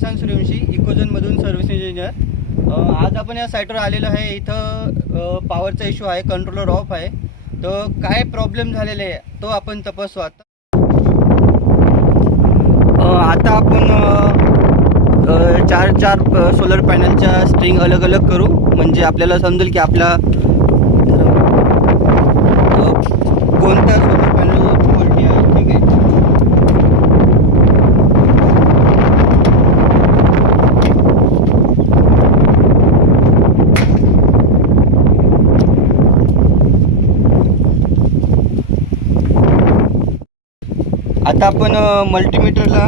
किसान सूर्यवंशी इकोझोनमधून service engineer. आज आपण या साईटवर आलेलो आहे. इथं पॉवरचा इश्यू आहे कंट्रोलर ऑफ आहे. तर काय प्रॉब्लेम झालेले आहे तो आपण तपासू आता. आता आपण चार चार सोलर पॅनलच्या स्ट्रिंग अलग अलग करू. म्हणजे आपल्याला समजेल की आपला अ, कोणत्या सोलर पॅनल क्वालिटी आहे ठीक आहे आता आपण मल्टीमीटरला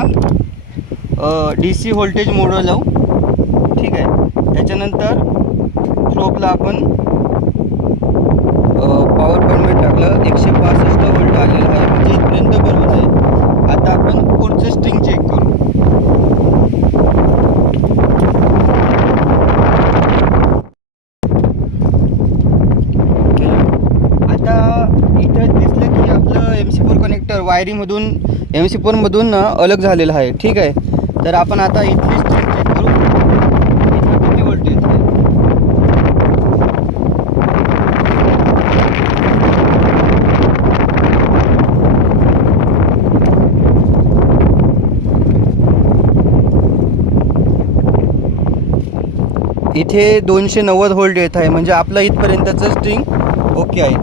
डी सी व्होल्टेज मोडवर लावू. ठीक आहे. त्याच्यानंतर प्रोबला आपण पॉवर पॉईंटमध्ये टाकलं. एकशे पासष्ट व्होल्ट आलेलं आहे म्हणजे इथपर्यंत बरोबर आहे आता आपण पुढचं स्ट्रिंग चेक करू केलं. आता इथं दिसलं की आपलं एम वायरीमधून वायरिंगमधून एम सी फोरमधून अलग झालेलं आहे. ठीक आहे? तर आपण आता इथली चेक करू. इथं किती व्होल्टेज आहे? इथे दोनशे नव्वद होल्ड येत आहे. म्हणजे आपलं इथपर्यंतचं स्ट्रिंग ओके आहे.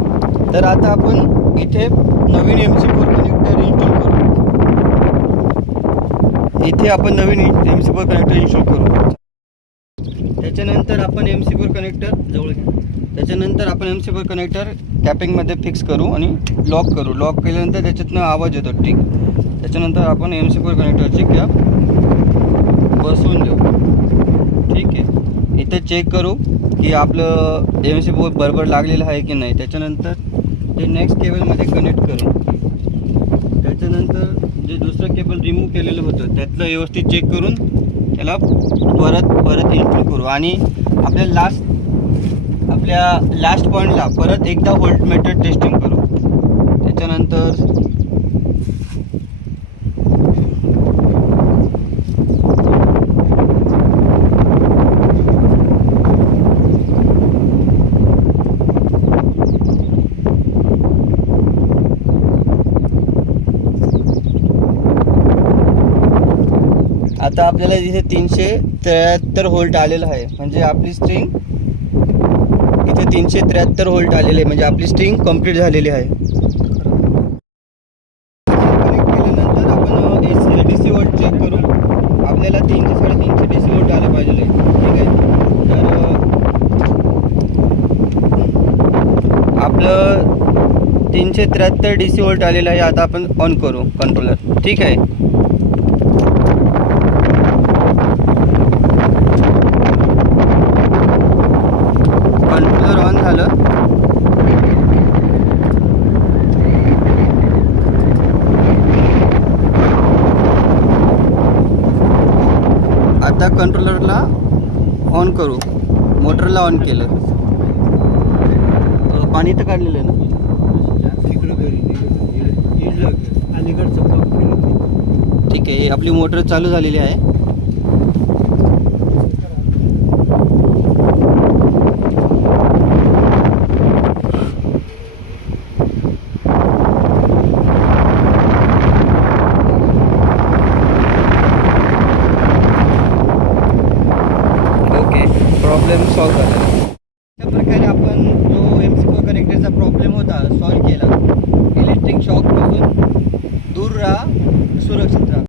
तर आता आपण इथे नवीन एम सी फोर करू. इथे आपण नवीन M C four connector install करू. त्याच्यानंतर आपण एम सी फोर कनेक्टर जवळ घ्या. त्याच्यानंतर आपण एम सी फोर कनेक्टर कॅपिंगमध्ये फिक्स करू आणि लॉक करू. लॉक केल्यानंतर त्याच्यातनं आवाज येतो ठीक त्याच्यानंतर आपण एम सी फोर कनेक्टरची कॅप बसवून देऊ. ठीक आहे? इथे चेक करू की आपलं एम सी फोर बरोबर लागलेलं आहे की नाही. त्याच्यानंतर ते नेक्स्ट केबलमध्ये कनेक्ट करू. त्याच्यानंतर जे दुसरं केबल रिमूव्ह केलेलं होतं त्यातलं व्यवस्थित चेक करून त्याला परत परत इन्स्टॉल करू. आणि आपल्या लास्ट आपल्या लास्ट पॉईंटला परत एकदा व्होल्ट मीटर टेस्टिंग करू. त्याच्यानंतर आता आपल्याला इथे तीनशे त्र्याहत्तर होल्ट आलेलं आहे. म्हणजे आपली स्ट्रिंग इथे तीनशे त्र्याहत्तर होल्ट आलेले आहे. म्हणजे आपली स्ट्रिंग कंप्लीट झालेली आहे. कनेक्ट केल्यानंतर आपण C D C volt check करू आपल्याला तीनशे साडेतीनशे डी सी वोल्ट आले पाहिजे. ठीक आहे? तर आपलं तीनशे त्र्याहत्तर डी सी वोल्ट आलेलं आहे. आता आपण ऑन करू कंट्रोलर ठीक आहे कंट्रोलर ऑन झालं आता कंट्रोलरला ऑन करू. मोटरला ऑन केलं. पाणी तर काढलेलं आहे ना. ठीक आहे आपली मोटर चालू झालेली आहे ओके प्रॉब्लेम सॉल्व करतात. अशा प्रकारे आपण जो एम सी फोर कनेक्टरचा प्रॉब्लेम होता सॉल्व केला. इलेक्ट्रिक शॉकपासून दूर राहा सुरक्षित